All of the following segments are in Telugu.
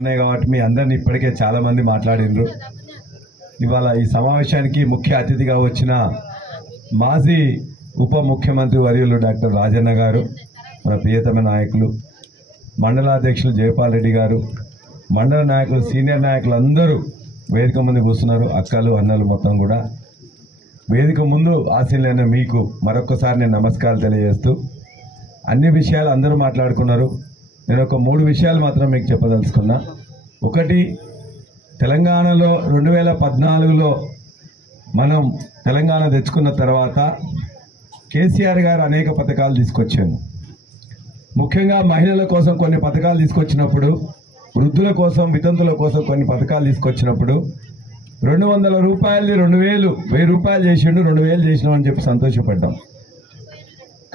కాబట్టి మీ అందరిని ఇప్పటికే చాలా మంది మాట్లాడినరు. ఇవాళ ఈ సమావేశానికి ముఖ్య అతిథిగా వచ్చిన మాజీ ఉప ముఖ్యమంత్రి వర్యులు డాక్టర్ రాజన్న గారు, మన ప్రియతమ నాయకులు, మండలాధ్యక్షులు జయపాల్ రెడ్డి గారు, మండల నాయకులు, సీనియర్ నాయకులు అందరూ వేదిక ముందు కూర్చున్నారు. అక్కలు అన్నలు మొత్తం కూడా వేదిక ముందు ఆశీలైన మీకు మరొకసారి నేను నమస్కారాలు తెలియజేస్తూ, అన్ని విషయాలు అందరూ మాట్లాడుకున్నారు. నేను ఒక 3 విషయాలు మాత్రం మీకు చెప్పదలుచుకున్నా. ఒకటి, తెలంగాణలో 2014లో మనం తెలంగాణ తెచ్చుకున్న తర్వాత కేసీఆర్ గారు అనేక పథకాలు తీసుకొచ్చాను. ముఖ్యంగా మహిళల కోసం కొన్ని పథకాలు తీసుకొచ్చినప్పుడు, వృద్ధుల కోసం, వితంతుల కోసం కొన్ని పథకాలు తీసుకొచ్చినప్పుడు 200 రూపాయలు 2000 1000 రూపాయలు చేసిండు, 2000 చేసినామని చెప్పి సంతోషపడ్డాం.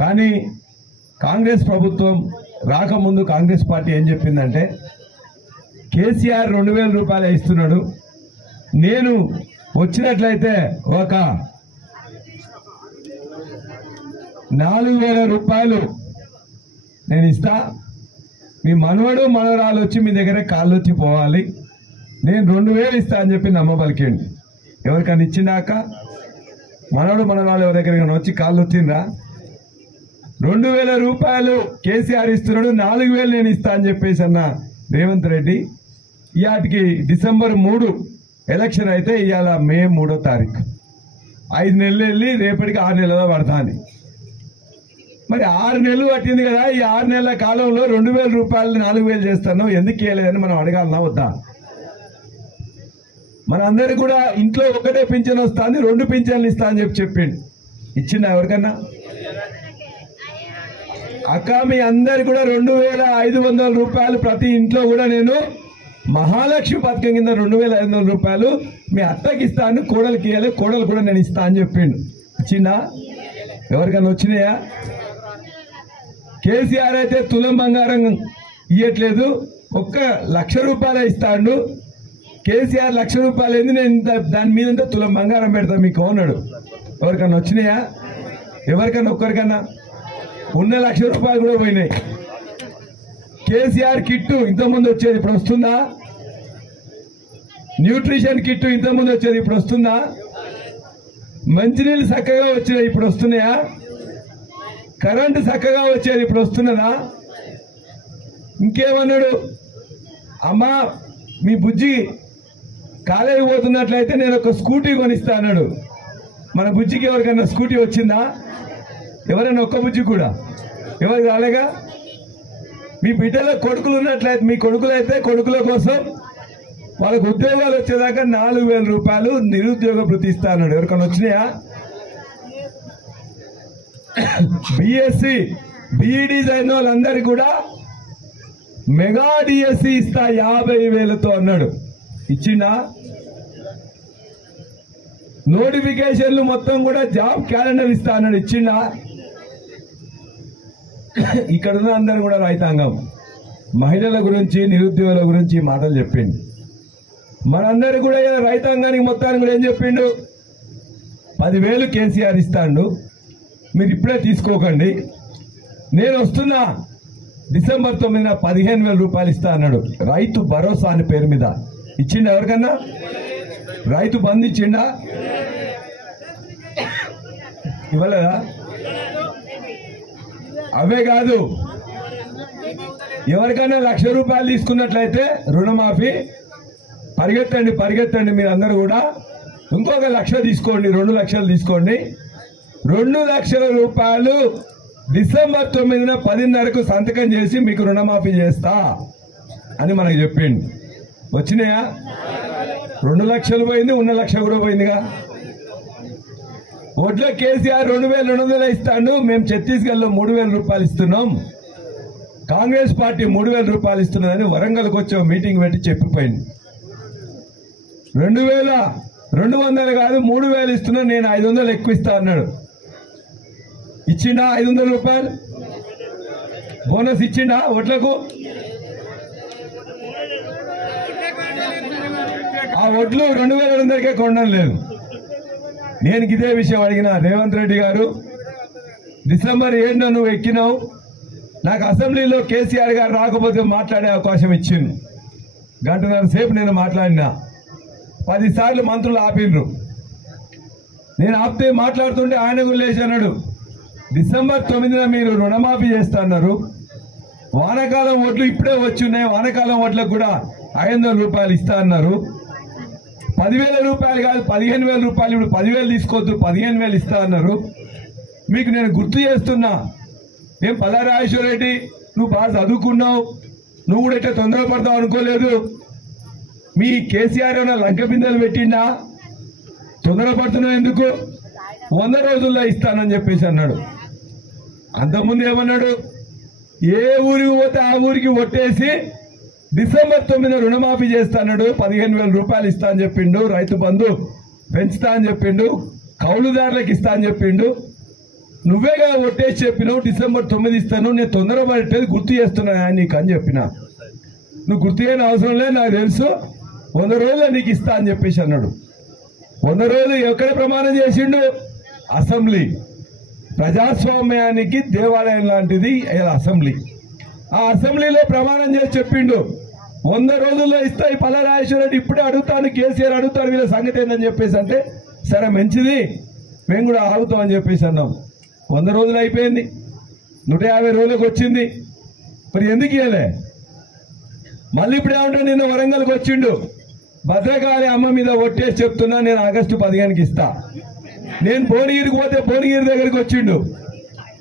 కానీ కాంగ్రెస్ ప్రభుత్వం రాకముందు కాంగ్రెస్ పార్టీ ఏం చెప్పిందంటే, కేసీఆర్ 2000 రూపాయలు ఇస్తున్నాడు, నేను వచ్చినట్లయితే ఒక 4000 రూపాయలు నేను ఇస్తా, మీ మనవడు మనవరాలు వచ్చి మీ దగ్గర కాళ్ళు వచ్చి పోవాలి, నేను 2000 ఇస్తా అని చెప్పి నమ్మబలికండి. ఎవరికైనా ఇచ్చినాక మనవడు మనవరాలు ఎవరి దగ్గర వచ్చి కాళ్ళు వచ్చిండ్రా? 2000 రూపాయలు కేసీఆర్ ఇస్తున్నాడు, 4000 నేను ఇస్తా అని చెప్పేసి అన్న రేవంత్ రెడ్డి ఇయాటికి డిసెంబర్ 3 ఎలక్షన్ అయితే ఇవాళ మే 3వ తారీఖు, 5 నెలలు వెళ్ళి రేపటికి 6 నెలలు పడుతుంది. మరి 6 నెలలు పట్టింది కదా, ఈ 6 నెలల కాలంలో 2000 రూపాయలు 4000 చేస్తాను, ఎందుకు ఇవ్వలేదని మనం అడగాలన్నా వద్దా? మనందరికి కూడా ఇంట్లో ఒకటే పింఛన్ వస్తుంది, 2 పింఛన్లు ఇస్తా అని చెప్పిండు. ఇచ్చిందా ఎవరికన్నా? అక్క, మీ అందరు కూడా 2500 రూపాయలు ప్రతి ఇంట్లో కూడా నేను మహాలక్ష్మి పథకం కింద 2500 రూపాయలు మీ అత్తకి ఇస్తాను, కోడలికి ఇవ్వాలి, కోడలు కూడా నేను ఇస్తా అని చెప్పిండు. ఇచ్చిందా? ఎవరికైనా వచ్చినాయా? కేసీఆర్ అయితే తులం బంగారం ఇవ్వట్లేదు, 1,00,000 రూపాయలు ఇస్తాడు. కేసీఆర్ 1,00,000 రూపాయలు ఏంది, నేను దాని మీద తులం బంగారం పెడతా మీకు అన్నాడు. ఎవరికన్నా వచ్చినాయా? ఎవరికన్నా ఒక్కరికన్నా? ఉన్న 1,00,000 రూపాయలు కూడా పోయినాయి. కేసీఆర్ కిట్టు ఇంతకుముందు వచ్చేది, ఇప్పుడు వస్తుందా? న్యూట్రిషన్ కిట్టు ఇంతకుముందు వచ్చేది, ఇప్పుడు వస్తుందా? మంచినీళ్ళు చక్కగా వచ్చినాయి, ఇప్పుడు వస్తున్నాయా? కరెంటు చక్కగా వచ్చేది, ఇప్పుడు వస్తున్నదా? ఇంకేమన్నాడు? అమ్మా, మీ బుజ్జి కాలేజీ పోతున్నట్లయితే నేను ఒక స్కూటీ కొనిస్తా అన్నాడు. మన బుజ్జికి ఎవరికన్నా స్కూటీ వచ్చిందా? ఎవరైనా ఒక్క బుజ్జి కూడా ఎవరికి రాలేగా? మీ బిడ్డల కొడుకులు ఉన్నట్లయితే, మీ కొడుకులైతే కొడుకుల కోసం వాళ్ళకు ఉద్యోగాలు వచ్చేదాకా 4000 రూపాయలు నిరుద్యోగ భృతి ఇస్తా అన్నాడు. ఎవరికైనా వచ్చినాయా? బిఎస్సి బిఈడి అయిన వాళ్ళందరికీ కూడా మెగా డిఎస్సి ఇస్తా 50,000తో అన్నాడు. ఇచ్చిండా? నోటిఫికేషన్లు మొత్తం కూడా జాబ్ క్యాలెండర్ ఇస్తా అన్నాడు. ఇచ్చిండా? ఇక్కడున్న అందరూ కూడా రైతాంగం మహిళల గురించి, నిరుద్యోగుల గురించి మాటలు చెప్పిండు. మనందరూ కూడా రైతాంగానికి మొత్తానికి కూడా ఏం చెప్పిండు? 10,000 కేసీఆర్ ఇస్తాడు, మీరు ఇప్పుడే తీసుకోకండి, నేను వస్తున్నా డిసెంబర్ 9న 15,000 రూపాయలు ఇస్తా అన్నాడు. రైతు భరోసా అని పేరు మీద ఇచ్చిండా? ఎవరికన్నా రైతు బంధు ఇచ్చిండా? ఇవ్వలేదా? అవే కాదు, ఎవరికైనా 1,00,000 రూపాయలు తీసుకున్నట్లయితే రుణమాఫీ, పరిగెత్తండి మీరు అందరూ కూడా, ఇంకొక 1,00,000 తీసుకోండి, 2 లక్షలు తీసుకోండి, 2 లక్షల రూపాయలు డిసెంబర్ 9న 10:30కు సంతకం చేసి మీకు రుణమాఫీ చేస్తా అని మనకు చెప్పిండు. వచ్చినాయా? 2 లక్షలు పోయింది, ఉన్న 1,00,000 కూడా పోయిందిగా. ఓట్ల కేసీఆర్ 2,200 ఇస్తాడు, మేము ఛత్తీస్గఢ్లో 3,000 రూపాయలు ఇస్తున్నాం, కాంగ్రెస్ పార్టీ 3,000 రూపాయలు ఇస్తున్నదని వరంగల్కి వచ్చి మీటింగ్ పెట్టి చెప్పిపోయింది. 2,200 కాదు 3,000 ఇస్తున్నా, నేను 500 ఎక్కువ ఇస్తా అన్నాడు. ఇచ్చిండా? 500 రూపాయలు బోనస్ ఇచ్చిండా ఓట్లకు? ఆ ఓట్లు 2,200కే కొనడం లేదు. నేను ఇదే విషయం అడిగిన రేవంత్ రెడ్డి గారు, డిసెంబర్ 7న నువ్వు ఎక్కినావు, నాకు అసెంబ్లీలో కేసీఆర్ గారు రాకపోతే మాట్లాడే అవకాశం ఇచ్చింది. గంటన్నర సేపు నేను మాట్లాడినా, 10 సార్లు మంత్రులు ఆపిండ్రు. నేను ఆపితే మాట్లాడుతుంటే ఆయన కూడా లేచి అన్నాడు, డిసెంబర్ 9న మీరు రుణమాఫీ చేస్తా అన్నారు, వానాకాలం ఓట్లు ఇప్పుడే వచ్చి ఉన్నాయి, వానాకాలం ఓట్లకు కూడా 500 రూపాయలు ఇస్తా అన్నారు, 10,000 రూపాయలు కాదు 15,000 రూపాయలు, ఇప్పుడు 10,000 తీసుకోవద్దు 15,000 ఇస్తా అన్నారు. మీకు నేను గుర్తు చేస్తున్నా, ఏం పల్లారాజేశ్వర రెడ్డి నువ్వు బాగా చదువుకున్నావు, నువ్వు కూడా ఇట్లా తొందరపడతావు అనుకోలేదు. మీ కేసీఆర్ ఏమైనా లంక బిందెలు పెట్టిండా? తొందరపడుతున్నావు ఎందుకు? 100 రోజుల్లో ఇస్తానని చెప్పేసి అన్నాడు. అంతకుముందు ఏమన్నాడు, ఏ ఊరికి పోతే ఆ ఊరికి ఒట్టేసి డిసెంబర్ 9న రుణమాఫీ చేస్తాడు, 15,000 రూపాయలు ఇస్తా అని చెప్పిండు, రైతు బంధు పెంచుతా అని చెప్పిండు, కౌలుదారులకు ఇస్తా అని చెప్పిండు. నువ్వేగా ఒట్టేసి చెప్పినావు డిసెంబర్ 9 ఇస్తాను, నేను తొందరపడేది గుర్తు చేస్తున్నాను నీకు అని చెప్పిన. నువ్వు గుర్తు చేయని అవసరం లేదు, నాకు తెలుసు, 100 రోజుల్లో నీకు ఇస్తా అని చెప్పేసి అన్నాడు. 100 రోజులు ఎక్కడ ప్రమాణం చేసిండు? అసెంబ్లీ. ప్రజాస్వామ్యానికి దేవాలయం లాంటిది అసెంబ్లీ. ఆ అసెంబ్లీలో ప్రమాణం చేసి చెప్పిండు 100 రోజుల్లో ఇస్తాయి పల్లారాజేశ్వర రెడ్డి. ఇప్పుడే అడుగుతాను, కేసీఆర్ అడుగుతాడు వీళ్ళ సంగతి ఏందని చెప్పేసి అంటే, సరే మంచిది మేము కూడా ఆగుతామని చెప్పేసి అన్నాం. 100 రోజులు అయిపోయింది, 150 రోజులకు వచ్చింది. మరి ఎందుకు ఇవ్వలే? మళ్ళీ ఇప్పుడు ఏమంటే నిన్న వరంగల్కి వచ్చిండు, భద్రకాళి అమ్మ మీద ఒట్టేసి చెప్తున్నా నేను ఆగస్టు 15కి ఇస్తా. నేను భువనగిరికి పోతే భువనగిరి దగ్గరికి వచ్చిండు.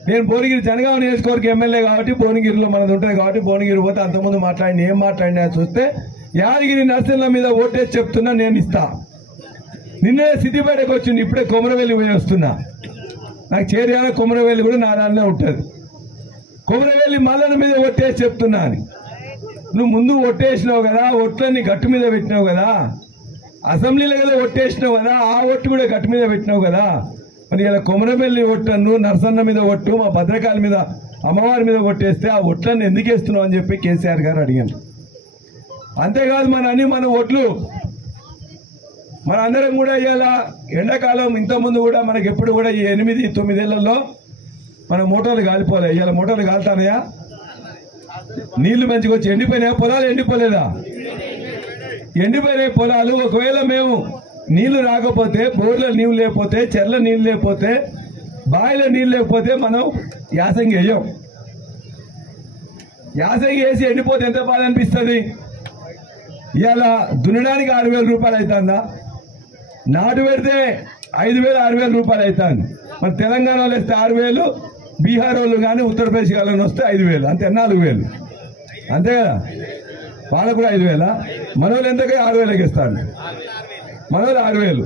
నేను భువనగిరి జనగామ నియోజకవర్గం ఎమ్మెల్యే కాబట్టి భువనగిరిలో మనది ఉంటుంది కాబట్టి భువనగిరి పోతే అంతకుముందు మాట్లాడిన ఏం మాట్లాడినా చూస్తే యాదగిరి నరసింహ మీద ఓటేసి చెప్తున్నా నేను ఇస్తా. నిన్నే సిద్దిపేటకు వచ్చిండు, ఇప్పుడే కొమరవెల్లి పోయి వస్తున్నా. నాకు చేరియాల కొమరవెల్లి కూడా నా దానిలో ఉంటుంది. కొమరవెల్లి మల్లన మీద ఒట్టేసి చెప్తున్నా అని. నువ్వు ముందు ఒట్టేసినావు కదా, ఒట్లన్నీ గట్టు మీద పెట్టినావు కదా, అసెంబ్లీలో కదా ఒట్టేసినావు కదా, ఆ ఒట్టు కూడా గట్టు మీద పెట్టినావు కదా. మరి ఇలా కొమరవెల్లి ఒట్టను, నరసన్న మీద ఒట్టు, మా భద్రకాళి మీద అమ్మవారి మీద కొట్టేస్తే ఆ ఒట్లన్నీ ఎందుకు వేస్తున్నావు అని చెప్పి కేసీఆర్ గారు అడిగాను. అంతేకాదు మన ఒట్లు మన అందరం కూడా ఇవాళ ఎండాకాలం ఇంతకుముందు కూడా మనకి ఎప్పుడు కూడా ఈ 8-9 ఏళ్లలో మన మోటార్లు కాలిపోలే. ఇవాళ మోటార్లు కాలుతానయా? నీళ్లు మంచిగా వచ్చి ఎండిపోయినాయా? పొలాలు ఎండిపోలేదా? ఎండిపోయిన పొలాలు. ఒకవేళ మేము నీళ్లు రాకపోతే, బోర్ల నీళ్లు లేకపోతే, చెర్ల నీళ్లు లేకపోతే, బావిలో నీళ్లు లేకపోతే మనం యాసంగి వేయం. యాసంగి వేసి ఎండిపోతే ఎంత బాధ అనిపిస్తుంది? ఇవాళ దున్నడానికి 6,000 రూపాయలు అవుతుందా? నాటు పెడితే 5,000-6,000 రూపాయలు అవుతుంది. మన తెలంగాణలో వస్తే 6,000, బీహార్ వాళ్ళు కానీ ఉత్తరప్రదేశ్ వాళ్ళని వస్తే 5,000, అంతే 4,000 అంతే కదా. వాళ్ళకు కూడా 5,000. మన వాళ్ళు ఎంతగా 6,000కి ఇస్తాను. మన వాళ్ళు 6,000.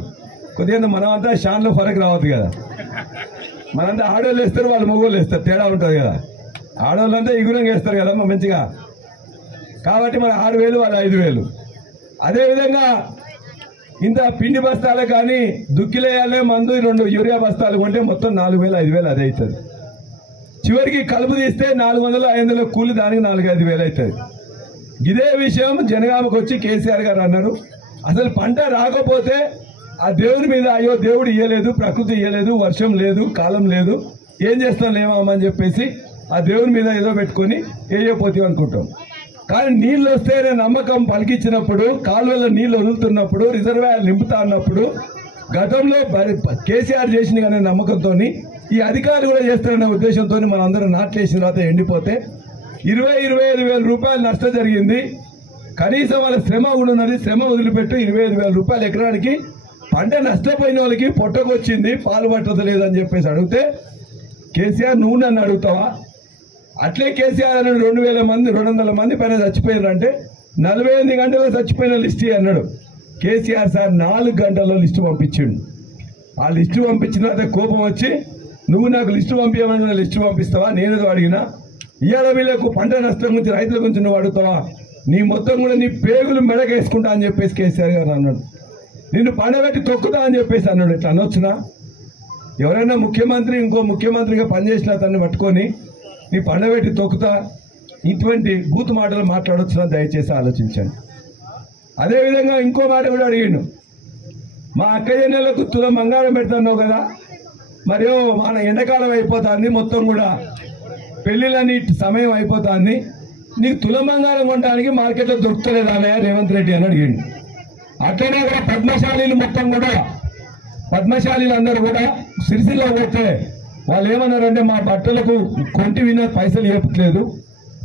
కొద్దిగా మనం అంతా షాన్లో ఫరక్ రావద్దు కదా. మనంతా ఆడవాళ్ళు వేస్తారు, వాళ్ళు మగవాళ్ళు వేస్తారు, తేడా ఉంటుంది కదా. ఆడవాళ్ళు అంతా ఇగురంగా వేస్తారు కదమ్మా మంచిగా. కాబట్టి మన 6,000 వాళ్ళు 5,000. అదేవిధంగా ఇంత పిండి బస్తాలు కానీ దుక్కిలేయాలే మందు 2 యూరియా బస్తాలు కొంటే మొత్తం 4,000-5,000 అదే అవుతుంది. చివరికి కలుపు తీస్తే 400-500 కూలి, దానికి 4-5 వేలు అవుతుంది. ఇదే విషయం జనగామకు వచ్చి కేసీఆర్ గారు అన్నారు, అసలు పంట రాకపోతే ఆ దేవుని మీద అయ్యో దేవుడు ఇయ్యలేదు, ప్రకృతి ఇయ్యలేదు, వర్షం లేదు, కాలం లేదు, ఏం చేస్తాం లేమని చెప్పేసి ఆ దేవుని మీద ఏదో పెట్టుకొని వేయపోతాం అనుకుంటాం. కానీ నీళ్ళు వస్తే నమ్మకం పలికించినప్పుడు, కాలువల్లో నీళ్లు వదులుతున్నప్పుడు, రిజర్వాయర్ నింపుతా అన్నప్పుడు, గతంలో కేసీఆర్ చేసిన కానీ నమ్మకంతో ఈ అధికారులు కూడా చేస్తారనే ఉద్దేశంతో మనందరం నాట్లేసిన తర్వాత ఎండిపోతే 20-25 వేల రూపాయలు నష్టం జరిగింది. కనీసం వాళ్ళ శ్రమ కూడా ఉన్నది, శ్రమ వదిలిపెట్టు 25 వేల రూపాయలు ఎకరానికి పంట నష్టపోయిన వాళ్ళకి పొట్టకొచ్చింది, పాలు పట్టదు అని చెప్పేసి అడిగితే కేసీఆర్ నువ్వు నన్ను అడుగుతావా? అట్లే కేసీఆర్ అన్నాడు 200 మంది పైన చచ్చిపోయారంటే 48 గంటల్లో చచ్చిపోయిన లిస్టు అన్నాడు. కేసీఆర్ సార్ 4 గంటల్లో లిస్టు పంపించిండు. ఆ లిస్టు పంపించిన తర్వాత కోపం వచ్చి నువ్వు నాకు లిస్టు పంపించమని లిస్టు పంపిస్తావా? నేనేదో అడిగినా ఇవాళ వీళ్ళకు పంట నష్టం గురించి, రైతుల గురించి నువ్వు అడుగుతావా? నీ మొత్తం కూడా నీ పేగులు మెడకేసుకుంటా అని చెప్పేసి కేసీఆర్ గారు అన్నాడు. నిన్ను పండబెట్టి తొక్కుతా అని చెప్పేసి అన్నాడు. ఇట్లా అనొచ్చునా? ఎవరైనా ముఖ్యమంత్రి ఇంకో ముఖ్యమంత్రిగా పనిచేసిన అతన్ని పట్టుకొని నీ పండబెట్టి తొక్కుతా, ఇటువంటి బూత్ మాటలు మాట్లాడొచ్చునా? దయచేసి ఆలోచించండి. అదేవిధంగా ఇంకో మాట కూడా అడిగిండు, మా అక్కయ్యలకు తులం బంగారం పెడుతున్నావు కదా, మరియు మన ఎండాకాలం అయిపోతుంది, మొత్తం కూడా పెళ్లిళ్ళని సమయం అయిపోతుంది, నీకు తులం బంగారం కొనడానికి మార్కెట్లో దొరుకుతలేదా అన్నయ్య రేవంత్ రెడ్డి అని అడిగిండు. అట్లనే కూడా పద్మశాలీలు మొత్తం కూడా పద్మశాలీలు అందరూ కూడా సిరిసిల్లో పోతే వాళ్ళు ఏమన్నారంటే మా బట్టలకు కొంటి విన పైసలు ఇవ్వట్లేదు,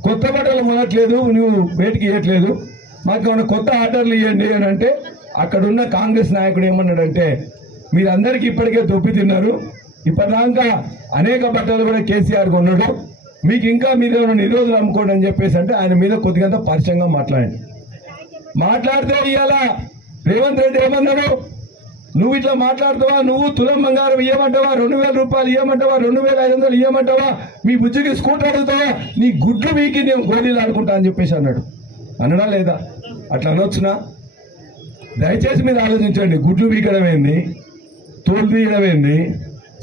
కొత్త బట్టలు కొనట్లేదు, నువ్వు వేటికి ఇవ్వట్లేదు, మాకు ఏమైనా కొత్త ఆర్డర్లు ఇవ్వండి అని అంటే అక్కడున్న కాంగ్రెస్ నాయకుడు ఏమన్నాడంటే మీరందరికీ ఇప్పటికే దొప్పి తిన్నారు, ఇప్పటిదాకా అనేక బట్టలు కూడా కేసీఆర్ కొన్నాడు, మీకు ఇంకా మీరు ఏమైనా నిరోధులు అమ్ముకోండి అని చెప్పేసి అంటే ఆయన మీద కొద్దిగా పరిచయంగా మాట్లాడితే ఇవాళ రేవంత్ రెడ్డి ఏమన్నాడు, నువ్వు ఇట్లా మాట్లాడుతావా, నువ్వు తులం బంగారం ఇవ్వమంటావా, 2000 రూపాయలు ఇవ్వమంటావా, 2500 ఇవ్వమంటావా, మీ బుజ్జికి స్కూటర్ అడుగుతావా, నీ గుడ్లు వీకి నేను గోళీలు ఆడుకుంటా అని చెప్పేసి అన్నాడు. అన్నడా లేదా? అట్లా అనొచ్చునా? దయచేసి మీరు ఆలోచించండి. గుడ్లు వీకడం ఏంది, తోలు తీయడం ఏంది,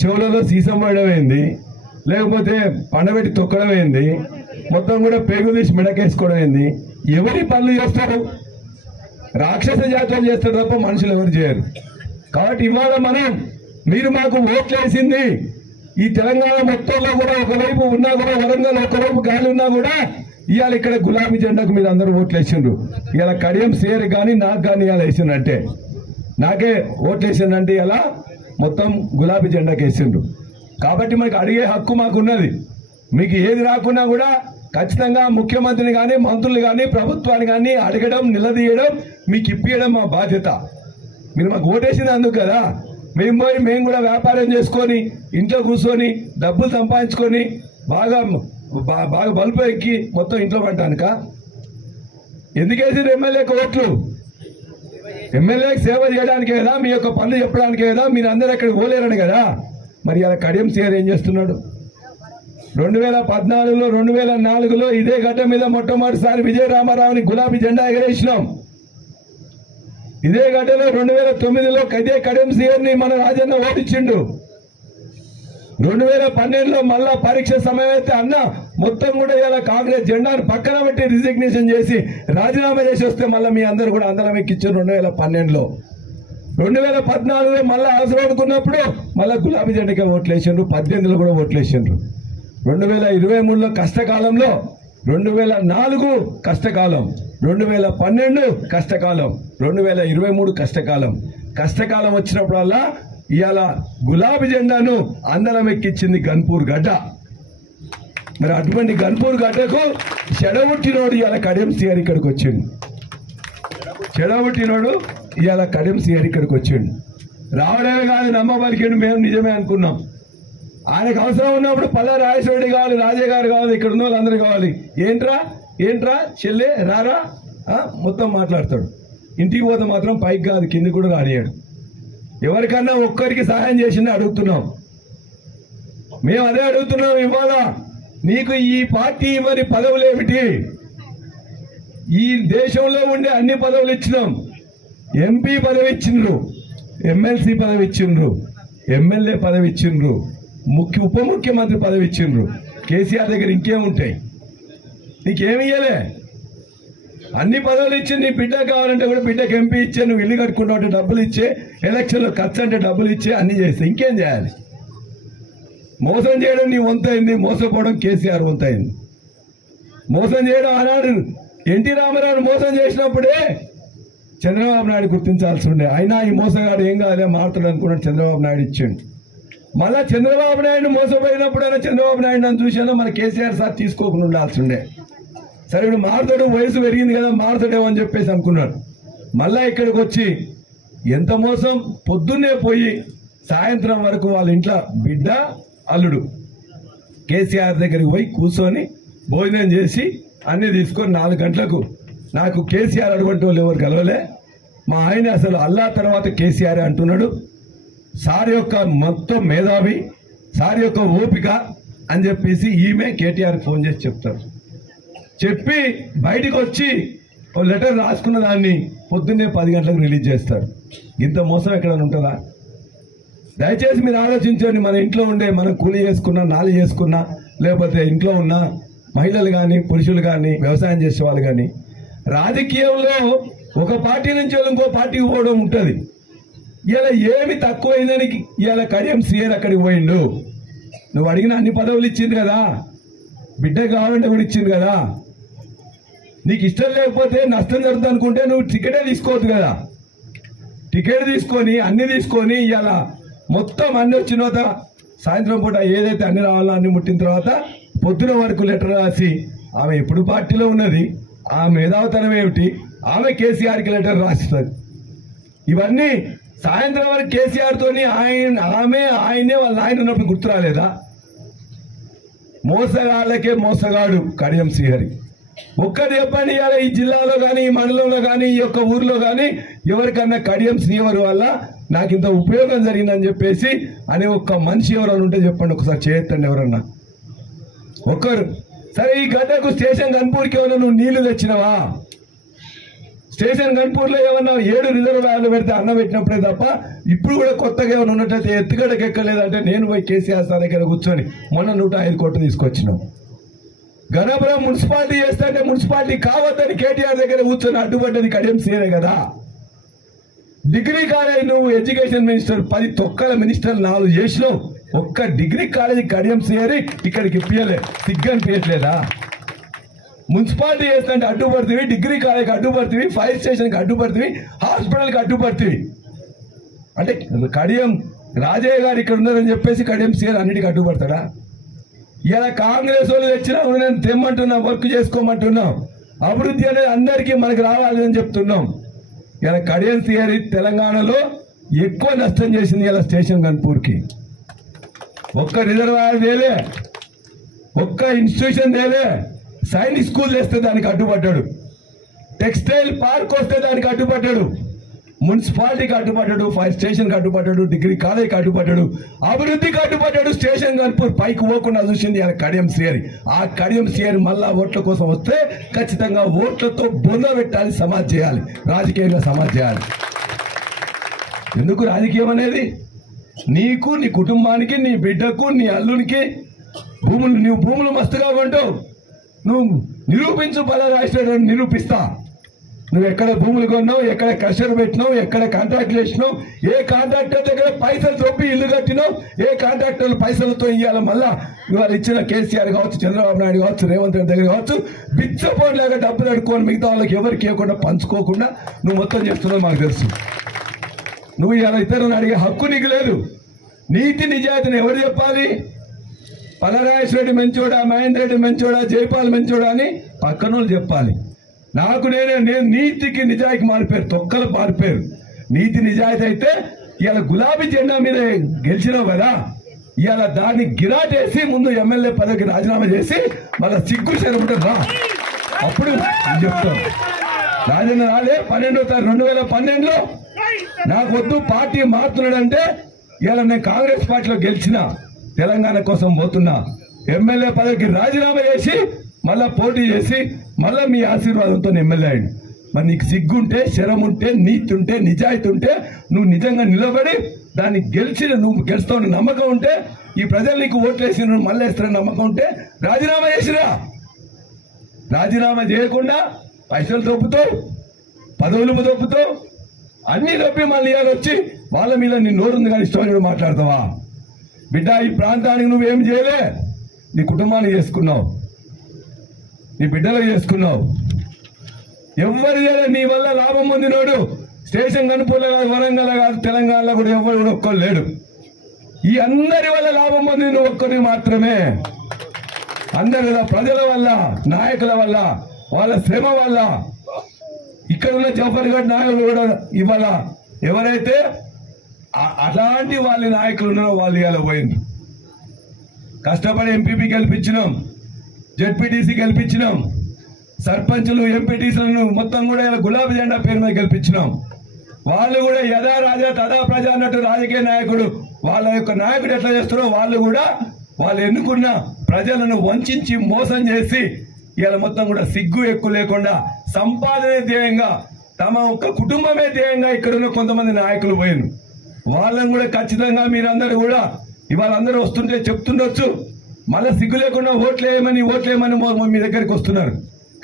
చెవులలో సీసం పడడం ఏంది, లేకపోతే పండబెట్టి తొక్కడం ఏంది, మొత్తం కూడా పేగు తీసి మెడకేసుకోవడం ఏంది, ఎవరి పనులు చేస్తారు? రాక్షస జాతరలు చేస్తారు తప్ప మనుషులు ఎవరు చేయరు. కాబట్టి ఇవాళ మీరు మాకు ఓట్లు వేసింది ఈ తెలంగాణ మొత్తంలో కూడా ఒకవైపు ఉన్నా కూడా వరంగల్ ఒకవైపు గాలి ఉన్నా కూడా ఇవాళ ఇక్కడ గులాబీ జెండాకు మీరు అందరూ ఓట్లు వేసిండ్రు. ఇవాళ కడియం సేర్ కానీ నాకు కానీ ఇవాళ వేసిందంటే నాకే ఓట్లు వేసిందంటే ఇలా మొత్తం గులాబీ జెండాకి వేసిండ్రు. కాబట్టి మనకు అడిగే హక్కు మాకున్నది. మీకు ఏది రాకున్నా కూడా ఖచ్చితంగా ముఖ్యమంత్రిని కానీ మంత్రులు కానీ ప్రభుత్వాన్ని కానీ అడగడం, నిలదీయడం, మీకు ఇప్పించడం మా బాధ్యత. మీరు మాకు ఓటేసింది అందుకు కదా. మేము కూడా వ్యాపారం చేసుకొని ఇంట్లో కూర్చొని డబ్బులు సంపాదించుకొని బాగా బల్బు ఎక్కి మొత్తం ఇంట్లో పడ్డానుక ఎందుకు వేసింది ఎమ్మెల్యేకి ఓట్లు? ఎమ్మెల్యేకి సేవ చేయడానికే కదా, మీ యొక్క పనులు చెప్పడానికే కదా, మీరు అందరూ అక్కడికి పోలేరని కదా. మరి అలా కడియం సీఆర్ ఏం చేస్తున్నాడు? 2014లో 2004లో ఇదే గడ్డ మీద మొట్టమొదటిసారి విజయ రామారావుని గులాబీ జెండా ఎగరేసినాం. ఇదే గడ్డలో 2009లో ఇదే కడియం సీఆర్ని మన రాజన్న ఓడించిండు. 2012లో మళ్ళా పరీక్ష సమయం అయితే అన్న మొత్తం కూడా ఇలా కాంగ్రెస్ జెండాను పక్కన పెట్టి రిజిగ్నేషన్ చేసి రాజీనామా చేసి వస్తే మళ్ళీ మీ అందరూ కూడా అందరం ఎక్కించారు 2012లో. 2014లో మళ్ళీ అవసరం అనుకున్నప్పుడు మళ్ళీ గులాబీ జెండాకే ఓట్లేసిండ్రు. 18లో కూడా ఓట్లేసిండ్రు. 2023లో కష్టకాలంలో, 2004 కష్టకాలం, 2012 కష్టకాలం, 2023 కష్టకాలం వచ్చినప్పుడల్లా ఇవాళ గులాబీ జెండాను అందరం ఎక్కించింది గన్పూర్ గడ్డ. మరి అటువంటి గన్పూర్ గడ్డకు చెడబుట్టినోడు ఇవాళ కడియం సీఆర్ ఇక్కడికి వచ్చిండు. చెడబుట్టినోడు ఇవాళ కడియం సీఆర్ ఇక్కడికి వచ్చిండు. రావడమే కాదు, నమ్మబలికిండు. మేము నిజమే అనుకున్నాం. ఆయనకు అవసరం ఉన్నప్పుడు పల్లా రాజేశ్వరరెడ్డి కావాలి, రాజే గారు కావాలి, ఇక్కడ ఉన్న వాళ్ళందరూ కావాలి. ఏంట్రా చెల్లె రారా మొత్తం మాట్లాడతాడు. ఇంటికి పోతే మాత్రం పైకి కాదు కిందికి కూడా రానియాడు. ఎవరికన్నా ఒక్కరికి సహాయం చేసిందే అడుగుతున్నాం. మేము అదే అడుగుతున్నాం. ఇవాళ నీకు ఈ పార్టీ మరి పదవులు ఏమిటి? ఈ దేశంలో ఉండే అన్ని పదవులు ఇచ్చినాం. ఎంపీ పదవి ఇచ్చిండ్రు, ఎమ్మెల్సీ పదవి ఇచ్చిండ్రు, ఎమ్మెల్యే పదవి ఇచ్చిండ్రు, ఉప ముఖ్యమంత్రి పదవి ఇచ్చిండ్రు. కేసీఆర్ దగ్గర ఇంకేముంటాయి? నీకేమి ఇయ్యలే. అన్ని పదవులు ఇచ్చి నీ బిడ్డ కావాలంటే కూడా బిడ్డకి ఎంపీ ఇచ్చే, నువ్వు ఇల్లు కట్టుకుంటావు అంటే డబ్బులు ఇచ్చే, ఎలక్షన్లో ఖర్చు అంటే డబ్బులు ఇచ్చే, అన్ని చేస్తే ఇంకేం చేయాలి? మోసం చేయడం నీ వంతైంది, మోసపోవడం కేసీఆర్ వంతైంది. మోసం చేయడం ఆనాడు ఎన్టీ రామారావు మోసం చేసినప్పుడే చంద్రబాబు నాయుడు గుర్తించాల్సి ఉండే. అయినా ఈ మోసగాడు ఏం కాదులే మారుతాడు అనుకున్నాడు, చంద్రబాబు నాయుడు ఇచ్చిండు. మళ్ళా చంద్రబాబు నాయుడు మోసపోయినప్పుడైనా చంద్రబాబు నాయుడు నన్ను చూసినా మన కేసీఆర్ సార్ తీసుకోకుండా ఉండాల్సి ఉండే. సరే ఇప్పుడు మారుతాడు, వయసు పెరిగింది కదా మారుతాడేమో అని చెప్పేసి అనుకున్నాడు. మళ్ళా ఇక్కడికి వచ్చి ఎంత మోసం! పొద్దున్నే పోయి సాయంత్రం వరకు వాళ్ళ ఇంట్లో బిడ్డ అల్లుడు కేసీఆర్ దగ్గరికి పోయి కూర్చొని భోజనం చేసి అన్ని తీసుకొని 4 గంటలకు నాకు కేసీఆర్ అటువంటి వాళ్ళు ఎవరు కలవలే, మా ఆయన అసలు అల్లా తర్వాత కేసీఆర్ అంటున్నాడు, సార్ యొక్క మొత్తం మేధావి, సార్ యొక్క ఓపిక అని చెప్పేసి ఈమె కేటీఆర్ ఫోన్ చేసి చెప్తారు. చెప్పి బయటికి వచ్చి ఓ లెటర్ రాసుకున్న దాన్ని పొద్దున్నే 10 గంటలకు రిలీజ్ చేస్తారు. ఇంత మోసం ఎక్కడైనా ఉంటుందా? దయచేసి మీరు ఆలోచించండి. మన ఇంట్లో ఉండే, మనం కూలి చేసుకున్నా, నాలి చేసుకున్నా, లేకపోతే ఇంట్లో ఉన్న మహిళలు కానీ పురుషులు కానీ వ్యవసాయం చేసే వాళ్ళు కానీ రాజకీయంలో ఒక పార్టీ నుంచి ఇంకో పార్టీకి పోవడం ఉంటుంది. ఇలా ఏమి తక్కువైందని ఇలా కడియం సీఆర్ అక్కడికి పోయిండు. నువ్వు అడిగిన అన్ని పదవులు ఇచ్చింది కదా, బిడ్డ కావాలంటే కూడా ఇచ్చింది కదా. నీకు ఇష్టం లేకపోతే నష్టం జరుగుతుంది అనుకుంటే నువ్వు టికెటే తీసుకోవద్దు కదా. టికెట్ తీసుకొని అన్ని తీసుకొని ఇవాళ మొత్తం అన్ని వచ్చిన తర్వాత సాయంత్రం పూట ఏదైతే అన్ని రావాలో అన్ని ముట్టిన తర్వాత పొద్దున వరకు లెటర్ రాసి ఆమె ఎప్పుడు పార్టీలో ఉన్నది, ఆ మేధావితనం ఏమిటి, ఆమె కేసీఆర్కి లెటర్ రాస్తుంది. ఇవన్నీ సాయంత్రం వరకు కేసీఆర్ తోని ఆయనే వాళ్ళ ఆయన ఉన్నప్పుడు గుర్తు రాలేదా? మోసగాళ్ళకే మోసగాడు కడియం శ్రీహరి. ఒక్కటి చెప్పండి, ఇవాళ ఈ జిల్లాలో కానీ ఈ మండలంలో కానీ ఈ యొక్క ఊర్లో కానీ ఎవరికన్నా కడియం శ్రీహరి వల్ల నాకు ఇంత ఉపయోగం జరిగిందని చెప్పేసి అనే ఒక్క మనిషి ఎవరైనా ఉంటే చెప్పండి, ఒకసారి చేయొద్దండి ఎవరన్నా ఒక్కరు. సరే, ఈ గడ్డకు స్టేషన్ గన్పూర్కి ఏమన్నా నువ్వు నీళ్లు తెచ్చినవా? స్టేషన్ గన్పూర్లో ఏమన్నా 7 రిజర్వాయర్లు పెడితే అన్న పెట్టినప్పుడే తప్ప ఇప్పుడు కూడా కొత్తగా ఏమైనా ఉన్నట్టయితే ఎత్తుగడకి ఎక్కలేదంటే నేను పోయి కేసీఆర్ సార్ దగ్గర కూర్చొని మొన్న 105 కోట్లు తీసుకొచ్చినాం. గణపురం మున్సిపాలిటీ చేస్తే మున్సిపాలిటీ కావద్దని కేటీఆర్ దగ్గర కూర్చొని అడ్డుపడ్డది కడియం శ్రీహరి కదా. డిగ్రీ కాలేజ్ నువ్వు ఎడ్యుకేషన్ మినిస్టర్ 10 తొక్కల మినిస్టర్ 4 చేసినావు, ఒక్క డిగ్రీ కాలేజీ కడియం శ్రీహరి ఇక్కడికి ఇప్పియలే. సిగ్గనిపించట్లేదా? మున్సిపాలిటీ చేస్తుంటే అడ్డుపడుతుంది, డిగ్రీ కాలేజీకి అడ్డుపడుతుంది, ఫైర్ స్టేషన్కి అడ్డుపడుతుంది, హాస్పిటల్కి అడ్డుపడుతుంది. అంటే కడియం రాజయ్య గారు ఇక్కడ ఉన్నారని చెప్పేసి కడియం శ్రీహరి అన్నిటికీ అడ్డుపడతాడా? ఇలా కాంగ్రెస్ వాళ్ళు తెచ్చినా నేను తెమ్మంటున్నాం, వర్క్ చేసుకోమంటున్నాం, అభివృద్ధి అనేది అందరికీ మనకు రావాలి అని చెప్తున్నాం. ఇలా కడియం శ్రీహరి తెలంగాణలో ఎక్కువ నష్టం చేసింది ఇలా స్టేషన్ గన్పూర్కి. ఒక్క రిజర్వాయర్ తేలే, ఒక్క ఇన్స్టిట్యూషన్ తేలే, సైనిక్ స్కూల్ వేస్తే దానికి అడ్డుపడ్డాడు, టెక్స్టైల్ పార్క్ వస్తే దానికి అడ్డుపడ్డాడు, మున్సిపాలిటీకి అడ్డుపడ్డాడు, ఫైర్ స్టేషన్కి అడ్డుపడ్డాడు, డిగ్రీ కాలేజీకి అడ్డుపడ్డాడు, అభివృద్ధికి అడ్డుపడ్డాడు. స్టేషన్ గన్పూర్ పైకి పోకుండా చూసింది ఇలా కడియం శ్రీహరి. ఆ కడియం శ్రీహరి మళ్ళా ఓట్ల కోసం వస్తే ఖచ్చితంగా ఓట్లతో బొంద పెట్టాలి, సమాజ్ చేయాలి, రాజకీయంగా సమాజ్ చేయాలి. ఎందుకు రాజకీయం అనేది? నీకు, నీ కుటుంబానికి, నీ బిడ్డకు, నీ అల్లునికి నువ్వు భూములు మస్తుగా కొంటావు, నువ్వు నిరూపించు, బలరాష్ట్రాన్ని నిరూపిస్తా. నువ్వు ఎక్కడ భూములు కొన్నావు, ఎక్కడ కషర్ పెట్టినావు, ఎక్కడ కాంట్రాక్ట్లు వేసినావు, ఏ కాంట్రాక్టర్ దగ్గర పైసలు చొప్పి ఇల్లు కట్టినావు, ఏ కాంట్రాక్టర్లు పైసలతో ఇవ్వాలి. మళ్ళా ఇవాళ ఇచ్చిన కేసీఆర్ కావచ్చు, చంద్రబాబు నాయుడు కావచ్చు, రేవంత్ రెడ్డి దగ్గర కావచ్చు, బిచ్చపోట్లాగా డబ్బులు అడుక్కొని మిగతా వాళ్ళకి ఎవరికి ఇవ్వకుండా పంచుకోకుండా నువ్వు మొత్తం చేస్తున్నావు. మాకు తెలుసు. నువ్వు ఇలా ఇతరులను అడిగే హక్కు నీకు లేదు. నీతి నిజాయితీని ఎవరు చెప్పాలి? పలరాజరెడ్డి మంచోడా, మహేందర్ రెడ్డి మంచోడా, జైపాల్ మంచోడా అని పక్కనోళ్ళు చెప్పాలి. నాకు నేను నీతికి నిజాయితీకి మారిపోయారు, తొక్కలు మారిపోయారు. నీతి నిజాయితీ అయితే ఇవాళ గులాబీ జెండా మీద గెలిచినావు కదా, ఇవాళ దాన్ని గిరాటేసి ముందు ఎమ్మెల్యే పదవికి రాజీనామా చేసి మళ్ళీ సిగ్గు చేరమంటారు రా. అప్పుడు చెప్తాను. రాజన్న రాలే 12వ తారీఖు 2012లో నాకు వద్దు పార్టీ మారుతున్నాడంటే ఇవాళ నేను కాంగ్రెస్ పార్టీలో గెలిచిన, తెలంగాణ కోసం పోతున్నా, ఎమ్మెల్యే పదవికి రాజీనామా చేసి మళ్ళా పోటీ చేసి మళ్ళా మీ ఆశీర్వాదంతో ఎమ్మెల్యే అయ్యాడు. మరి నీకు సిగ్గుంటే, శరం ఉంటే, నీతి ఉంటే, నిజాయితీ ఉంటే, నువ్వు నిజంగా నిలబడి దాన్ని గెలిచి నువ్వు గెలుస్తావు నమ్మకం ఉంటే, ఈ ప్రజలు నీకు ఓట్లేసి నువ్వు మళ్ళీ వేస్తారని నమ్మకం ఉంటే రాజీనామా చేసిరా. రాజీనామా చేయకుండా పైసలు దొప్పుతావు, పదవులు దొప్పుతావు, అన్ని దొప్పి మళ్ళీ ఇవాళ వచ్చి వాళ్ళ మీద నీ నోరుంది కానీ ఇష్టం మాట్లాడతావా? బిడ్డ, ఈ ప్రాంతానికి నువ్వేం చేయలే, నీ కుటుంబాన్ని చేసుకున్నావు, నీ బిడ్డలకు చేసుకున్నావు, ఎవరు చేయలే. నీ వల్ల లాభం పొందినోడు స్టేషన్ గన్పూర్లో కాదు, వరంగల్ కాదు, తెలంగాణలో కూడా ఎవరు కూడా ఒక్కరు లేడు. ఈ అందరి వల్ల లాభం పొంది నువ్వు ఒక్కరి మాత్రమే. అందరి ప్రజల వల్ల, నాయకుల వల్ల, వాళ్ళ శ్రమ వల్ల, ఇక్కడ ఉన్న జఫర్గఢ్ నాయకులు కూడా ఇవాళ ఎవరైతే అలాంటి వాళ్ళ నాయకులు ఉన్నారో వాళ్ళు ఇవాళ పోయింది. కష్టపడి ఎంపీపీ గెలిపించినాం, జెడ్పీటీసీ గెలిపించినాం, సర్పంచులు, ఎంపీటీసీలను మొత్తం కూడా ఇలా గులాబీ జెండా పేరు మీద గెలిపించినాం. వాళ్ళు కూడా యథా రాజా తదా ప్రజ అన్నట్టు రాజకీయ నాయకుడు వాళ్ళ యొక్క నాయకుడు ఎట్లా చేస్తారో వాళ్ళు కూడా వాళ్ళు ఎన్నుకున్న ప్రజలను వంచి మోసం చేసి ఇవాళ మొత్తం కూడా సిగ్గు ఎక్కువ లేకుండా సంపాదనే ధ్యేయంగా, తమ ఒక్క కుటుంబమే ధ్యేయంగా ఇక్కడ ఉన్న కొంతమంది నాయకులు పోయిను. వాళ్ళని కూడా ఖచ్చితంగా మీరందరూ కూడా ఇవాళ అందరూ వస్తుంటే చెప్తుండొచ్చు, మళ్ళీ సిగ్గు లేకుండా ఓట్లేయమని మీ దగ్గరికి వస్తున్నారు.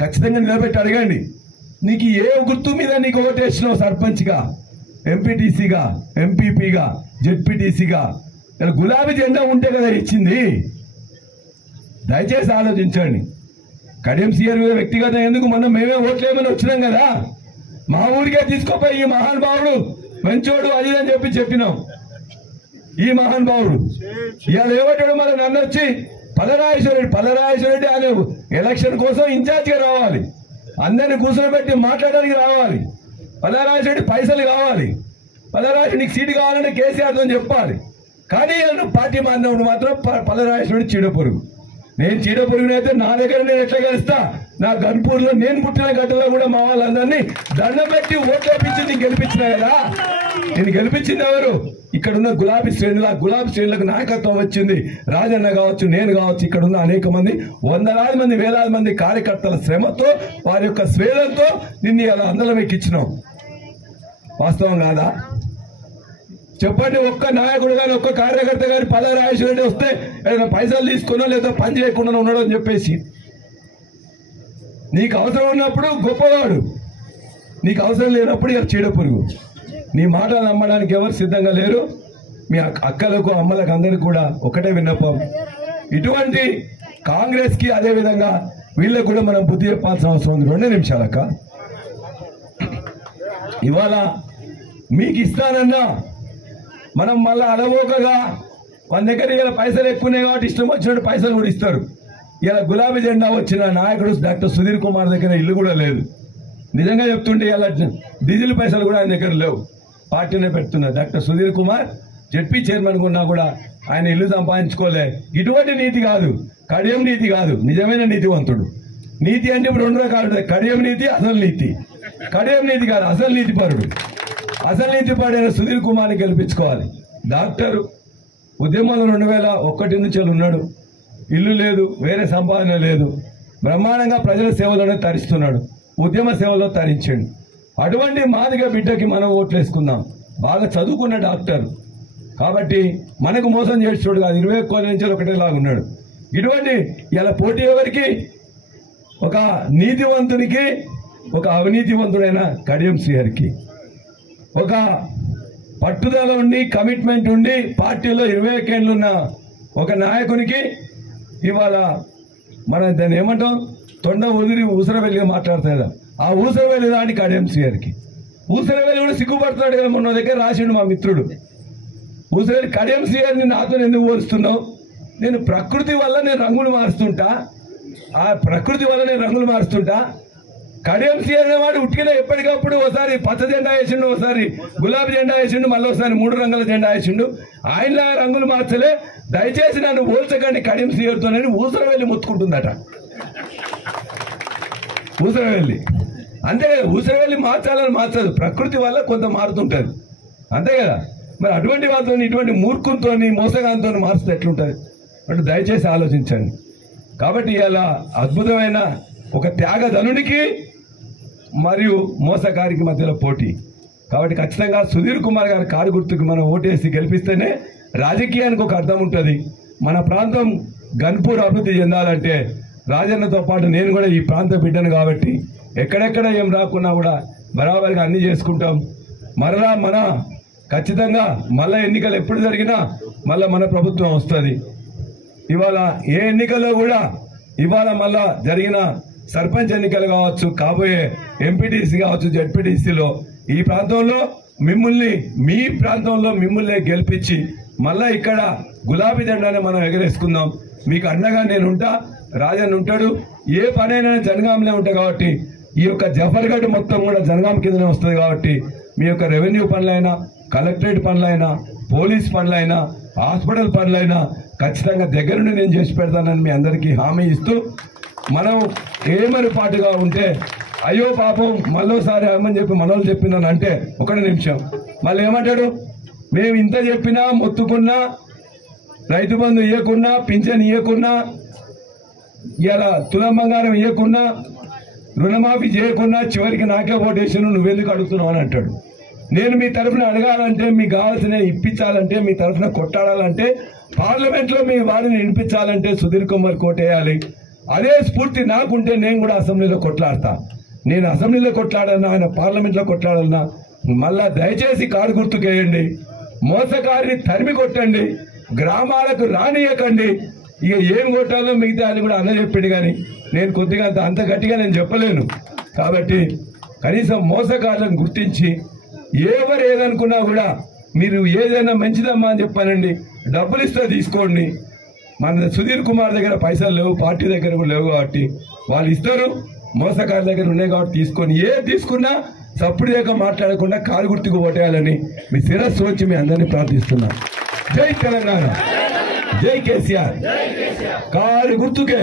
ఖచ్చితంగా నిలబెట్టి అడగండి, నీకు ఏ గుర్తు మీద నీకు ఓటేసినావు? సర్పంచ్గా, ఎంపీటీసీగా, ఎంపీపీగా, జెడ్పీటీసీగా గులాబీ జెండా ఉంటే కదా ఇచ్చింది. దయచేసి ఆలోచించండి. కడియం సీఆర్ మీద వ్యక్తిగతం ఎందుకు, మనం మేమే ఓట్లేమని వచ్చినాం కదా, మా ఊరికే తీసుకోపోయి ఈ మహానుభావుడు మంచోడు అది అని చెప్పినాం. ఈ మహానుభావుడు ఇవాళ ఏమంటాడు, మరి నన్ను వచ్చి పల్లరాజేశ్వరరెడ్డి ఆయన ఎలక్షన్ కోసం ఇన్ఛార్జిగా రావాలి, అందరిని కూర్చోబెట్టి మాట్లాడడానికి రావాలి, పల్లరాజేశ్వరరెడ్డి పైసలు కావాలి, పల్లరాజేశ్వరరెడ్డి నీకు సీటు కావాలంటే కేసీఆర్తో చెప్పాలి. కానీ పార్టీ మారినప్పుడు మాత్రం పల్లరాజేశ్వరరెడ్డి చీడపురుగు. నేను చీడపురుగునైతే నా దగ్గర నేను ఎట్లా గెలుస్తా, నా గన్పూర్లో నేను పుట్టిన గడ్డలో కూడా మా వాళ్ళందరినీ దండం పెట్టి ఓట్లేపించి నేను గెలిపించిన కదా. నేను గెలిపించింది ఎవరు? ఇక్కడున్న గులాబీ శ్రేణులు, ఆ గులాబీ శ్రేణులకు నాయకత్వం వచ్చింది రాజన్న కావచ్చు, నేను కావచ్చు, ఇక్కడున్న అనేక మంది వందలాది మంది వేలాది మంది కార్యకర్తల శ్రమతో వారి యొక్క స్వేదంతో నిన్ను అలా అందరం ఎక్కించినాం. వాస్తవం కాదా? చెప్పండి, ఒక్క నాయకుడు కానీ ఒక్క కార్యకర్త కానీ పల్లరాజేశ్వరరెడ్డి వస్తే ఏదైనా పైసలు తీసుకున్నా లేదా పని చేయకుండా ఉన్నాడు అని చెప్పేసి. నీకు అవసరం ఉన్నప్పుడు గొప్పవాడు, నీకు అవసరం లేనప్పుడు ఇక చీడపురుగు. నీ మాటలు నమ్మడానికి ఎవరు సిద్ధంగా లేరు. మీ అక్కలకు అమ్మలకు అందరికి కూడా ఒకటే విన్నపం, ఇటువంటి కాంగ్రెస్ కి అదే విధంగా వీళ్ళకు కూడా మనం బుద్ధి చెప్పాల్సిన అవసరం ఉంది. 2 నిమిషాలక్క, ఇవాళ మీకు ఇస్తానన్నా మనం మళ్ళీ అలవోకగా మన దగ్గర ఇలా పైసలు ఎక్కువనే కాబట్టి ఇష్టం వచ్చినట్టు పైసలు కూడా ఇస్తారు. ఇలా గులాబీ జెండా వచ్చిన నాయకుడు డాక్టర్ సుధీర్ కుమార్ దగ్గర ఇల్లు కూడా లేదు. నిజంగా చెప్తుంటే ఇలా డీజిల్ పైసలు కూడా ఆయన దగ్గర లేవు. పార్టీనే పెడుతున్నారు. Doctor Sudheer Kumar ZP chairman ఉన్నా కూడా ఆయన ఇల్లు సంపాదించుకోలే. ఇటువంటి నీతి కాదు, కడియం నీతి కాదు, నిజమైన నీతివంతుడు. నీతి అంటే ఇప్పుడు 2 రకాలు, కడియం నీతి, అసలు నీతి. కడియం నీతి కాదు, అసలు నీతి పరుడు. అసలు నీతి పడైన సుధీర్ కుమార్ని గెలిపించుకోవాలి. డాక్టర్ ఉద్యమంలో 2001 నుంచి ఉన్నాడు. ఇల్లు లేదు, వేరే సంపాదన లేదు, బ్రహ్మాండంగా ప్రజల సేవలోనే తరిస్తున్నాడు, ఉద్యమ సేవలో తరించాడు. అటువంటి మాదిగ బిడ్డకి మనం ఓట్లు వేసుకుందాం. బాగా చదువుకున్న డాక్టర్ కాబట్టి మనకు మోసం చేసేవాడు కాదు. 21 నుంచి ఒకటేలాగా ఉన్నాడు. ఇటువంటి ఇలా పోటీ ఎవరికి? ఒక నీతివంతునికి, ఒక అవినీతివంతుడైన కడియం శ్రీహరికి. ఒక పట్టుదల ఉండి, కమిట్మెంట్ ఉండి, పార్టీలో 21 ఏళ్ళు ఉన్న ఒక నాయకునికి ఇవాళ మనం దాన్ని ఏమంటాం, తొండ ఉదిరి ఊసరవెల్లిగా మాట్లాడతాయి. ఆ ఊసరవెల్లి దాని కడియం శ్రీహరికి. ఊసరవెల్లి కూడా సిగ్గుపడుతున్నాడు కదా, మొన్న దగ్గర రాసిండు మా మిత్రుడు. ఊసరవెల్లి కడియం శ్రీహరిని నాతో ఎందుకు పోలుస్తున్నావు? నేను ప్రకృతి వల్ల నేను రంగులు మారుస్తుంటా, ఆ ప్రకృతి వల్ల నేను రంగులు మారుస్తుంటా. కడియం శ్రీహరి వాడు ఉట్టిగా ఎప్పటికప్పుడు ఒకసారి పచ్చ జెండా వేసిండు, ఒకసారి గులాబీ జెండా వేసిండు, మళ్ళీ ఒకసారి 3 రంగుల జెండా వేసిండు. ఆయనలా రంగులు మార్చలే. దయచేసి నన్ను పోల్చకండి కడియం శ్రీహరితోనని ఊసరవెల్లి మొత్తుకుంటుందట. ఊసరవెల్లి అంతే కదా, ఊసరవెల్లి మార్చాలని మార్చదు, ప్రకృతి వల్ల కొంత మారుతుంటది, అంతే కదా. మరి అటువంటి వాళ్ళతో, ఇటువంటి మూర్ఖంతో, మోసగాంతో మారుస్తే ఎట్లుంటుంది అంటే దయచేసి ఆలోచించండి. కాబట్టి ఇలా అద్భుతమైన ఒక త్యాగధనునికి మరియు మోసగారికి మధ్యలో పోటీ. కాబట్టి ఖచ్చితంగా సుధీర్ కుమార్ గారి కారు గుర్తుకు మనం ఓటేసి గెలిపిస్తేనే రాజకీయానికి ఒక అర్థం ఉంటుంది. మన ప్రాంతం గన్పూర్ అభివృద్ధి చెందాలంటే రాజన్నతో పాటు నేను కూడా ఈ ప్రాంత బిడ్డను కాబట్టి ఎక్కడెక్కడ ఏం రాకున్నా కూడా బరాబరిగా అన్ని చేసుకుంటాం. మరలా మన ఖచ్చితంగా మళ్ళా ఎన్నికలు ఎప్పుడు జరిగినా మళ్ళా మన ప్రభుత్వం వస్తుంది. ఇవాళ ఏ ఎన్నికల్లో కూడా ఇవాళ మళ్ళా జరిగిన సర్పంచ్ ఎన్నికలు కావచ్చు, కాబోయే ఎంపీటీసీ కావచ్చు, జెడ్పీటీసీలో ఈ ప్రాంతంలో మిమ్మల్ని, మీ ప్రాంతంలో మిమ్మల్ని గెలిపించి మళ్ళా ఇక్కడ గులాబీ జెండానే మనం ఎగరేసుకుందాం. మీకు అండగా నేను ఉంటా, రాజన్ ఉంటాడు. ఏ పనైనా జనగాంలో ఉంటాయి కాబట్టి ఈ యొక్క జఫర్గఢ్ మొత్తం కూడా జనగాం కిందనే వస్తుంది కాబట్టి మీ యొక్క రెవెన్యూ పనులైనా, కలెక్టరేట్ పనులైనా, పోలీస్ పనులైనా, హాస్పిటల్ పనులైనా ఖచ్చితంగా దగ్గరుండి నేను చేసి పెడతానని మీ అందరికీ హామీ ఇస్తూ, మనం ఏమని పాటుగా ఉంటే అయ్యో పాపం మళ్ళోసారి ఏమని చెప్పి మనోళ్ళు చెప్పిందని అంటే 1 నిమిషం మళ్ళీ ఏమంటాడు, మేము ఇంత చెప్పినా, మొత్తుకున్నా, రైతు బంధు ఇవ్వకున్నా, పింఛన్ ఇవ్వకున్నా, ఇలా తులం బంగారం ఇవ్వకున్నా, రుణమాఫీ చేయకున్నా చివరికి నాకే ఓటేసాను, నువ్వెందుకు అడుగుతున్నావు అని అంటాడు. నేను మీ తరఫున అడగాలంటే, మీకు కావాల్సిన ఇప్పించాలంటే, మీ తరఫున కొట్టాడాలంటే, పార్లమెంట్లో మీ వారిని వినిపించాలంటే సుధీర్ కుమార్ కోటేయాలి. అదే స్ఫూర్తి నాకుంటే నేను కూడా అసెంబ్లీలో కొట్లాడతా. నేను అసెంబ్లీలో కొట్లాడన్నా, ఆయన పార్లమెంట్లో కొట్లాడన్నా. మళ్ళా దయచేసి కారు గుర్తుకేయండి, మోసకారిని తరిమి కొట్టండి, గ్రామాలకు రానియకండి. ఇక ఏం కొట్టాలో మిగతా అని కూడా అన్న చెప్పిండు. కానీ నేను కొద్దిగా అంత గట్టిగా నేను చెప్పలేను. కాబట్టి కనీసం మోసగాళ్ళని గుర్తించి ఎవరు ఏదనుకున్నా కూడా మీరు ఏదైనా మంచిదమ్మా అని చెప్పానండి, డబ్బులు ఇస్తే తీసుకోండి. మన సుధీర్ కుమార్ దగ్గర పైసలు లేవు, పార్టీ దగ్గర కూడా లేవు కాబట్టి వాళ్ళు ఇస్తారు, మోసగాళ్ళ దగ్గర ఉన్నాయి కాబట్టి తీసుకొని ఏది తీసుకున్నా సప్పుడు దగ్గర మాట్లాడకుండా కారు గుర్తుకు ఓటేయాలని మీ శిరస్సు వచ్చి మీ అందరినీ ప్రార్థిస్తున్నా. జై తెలంగాణ, జై కేసీఆర్. కారు గుర్తుకే.